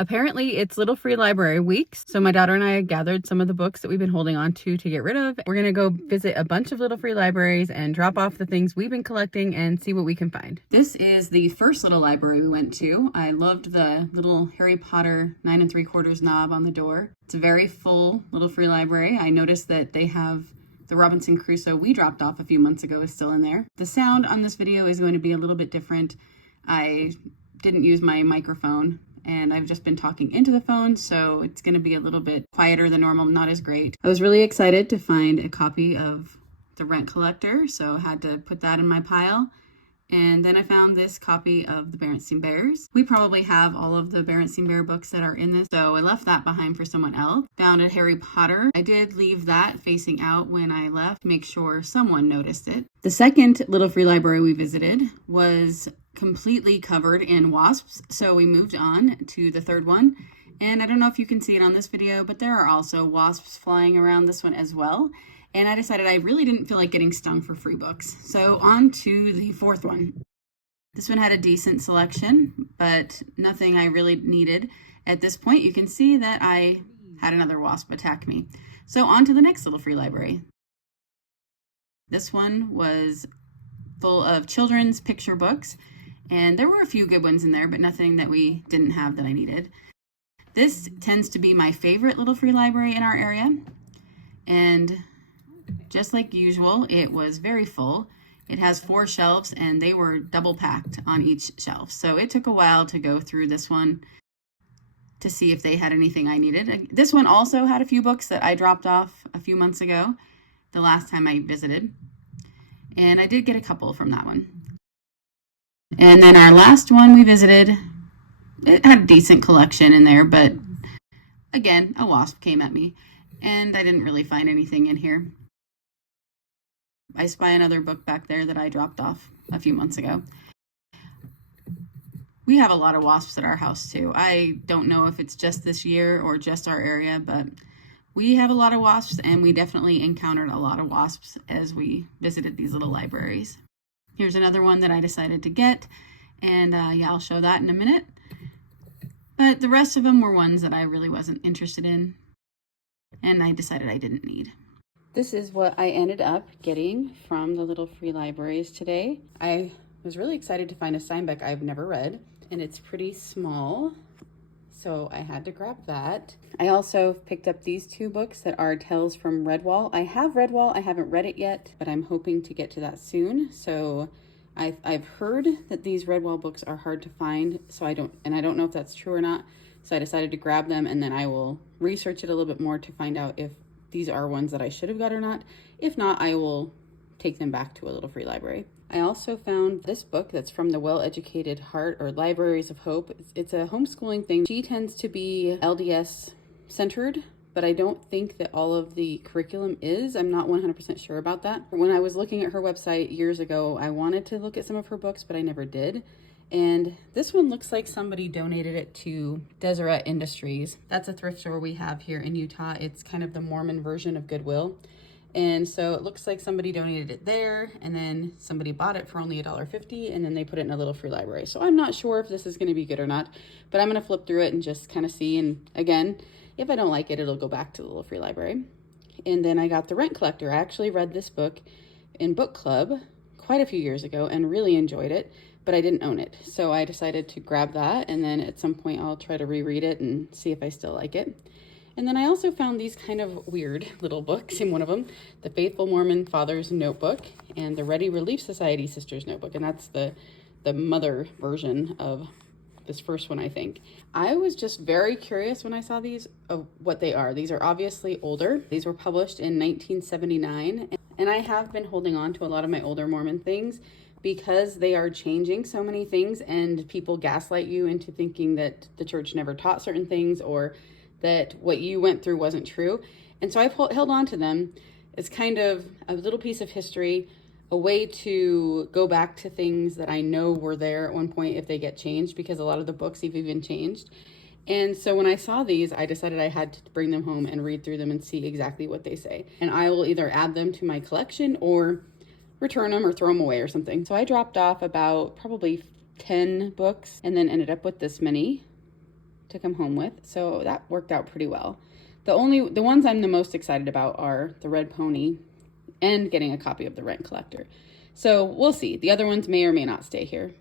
Apparently, it's Little Free Library weeks, so my daughter and I gathered some of the books that we've been holding on to get rid of. We're gonna go visit a bunch of Little Free Libraries and drop off the things we've been collecting and see what we can find. This is the first little library we went to. I loved the little Harry Potter 9 3/4 knob on the door. It's a very full Little Free Library. I noticed that they have the Robinson Crusoe we dropped off a few months ago is still in there. The sound on this video is going to be a little bit different. I didn't use my microphone and I've just been talking into the phone, so it's going to be a little bit quieter than normal, not as great. I was really excited to find a copy of The Rent Collector, so I had to put that in my pile. And then I found this copy of the Berenstain Bears. We probably have all of the Berenstain Bear books that are in this, so I left that behind for someone else. Found a Harry Potter. I did leave that facing out when I left, make sure someone noticed it. The second Little Free Library we visited was completely covered in wasps, so we moved on to the third one. And I don't know if you can see it on this video, but there are also wasps flying around this one as well. And I decided I really didn't feel like getting stung for free books. So on to the fourth one. This one had a decent selection, but nothing I really needed. At this point, you can see that I had another wasp attack me. So on to the next Little Free Library. This one was full of children's picture books, and there were a few good ones in there, but nothing that we didn't have that I needed. This tends to be my favorite Little Free Library in our area, and just like usual, it was very full. It has 4 shelves and they were double packed on each shelf. So it took a while to go through this one to see if they had anything I needed. This one also had a few books that I dropped off a few months ago, the last time I visited. And I did get a couple from that one. And then our last one we visited, it had a decent collection in there, but again, a wasp came at me and I didn't really find anything in here. I spy another book back there that I dropped off a few months ago. We have a lot of wasps at our house too. I don't know if it's just this year or just our area, but we have a lot of wasps and we definitely encountered a lot of wasps as we visited these little libraries. Here's another one that I decided to get, and yeah, I'll show that in a minute. But the rest of them were ones that I really wasn't interested in, and I decided I didn't need. This is what I ended up getting from the Little Free Libraries today. I was really excited to find a Steinbeck I've never read, and it's pretty small, so I had to grab that. I also picked up these 2 books that are Tales from Redwall. I have Redwall, I haven't read it yet, but I'm hoping to get to that soon. So I've heard that these Redwall books are hard to find, so I don't know if that's true or not. So I decided to grab them, and then I will research it a little bit more to find out if these are ones that I should have got or not. If not, I will take them back to a Little Free Library. I also found this book that's from the Well Educated Heart, or Libraries of Hope. It's a homeschooling thing. She tends to be LDS centered, but I don't think that all of the curriculum is. I'm not 100% sure about that. When I was looking at her website years ago, I wanted to look at some of her books, but I never did. And this one looks like somebody donated it to Deseret Industries. That's a thrift store we have here in Utah. It's kind of the Mormon version of Goodwill. And so it looks like somebody donated it there, and then somebody bought it for only $1.50, and then they put it in a Little Free Library. So I'm not sure if this is going to be good or not, but I'm going to flip through it and just kind of see. And again, if I don't like it, it'll go back to the Little Free Library. And then I got The Rent Collector. I actually read this book in book club quite a few years ago and really enjoyed it, but I didn't own it. So I decided to grab that, and then at some point I'll try to reread it and see if I still like it. And then I also found these kind of weird little books in one of them, the Faithful Mormon Father's Notebook and the Ready Relief Society Sister's Notebook. And that's the mother version of this first one, I think. I was just very curious when I saw these of what they are. These are obviously older. These were published in 1979. And I have been holding on to a lot of my older Mormon things because they are changing so many things, and people gaslight you into thinking that the church never taught certain things or that what you went through wasn't true. And so I've held on to them as kind of a little piece of history, a way to go back to things that I know were there at one point if they get changed, because a lot of the books have even changed. And so when I saw these, I decided I had to bring them home and read through them and see exactly what they say. And I will either add them to my collection or return them or throw them away or something. So I dropped off about probably 10 books and then ended up with this many. to come home with, so that worked out pretty well. The ones I'm the most excited about are the red pony and getting a copy of the Rent Collector. So we'll see. The other ones may or may not stay here.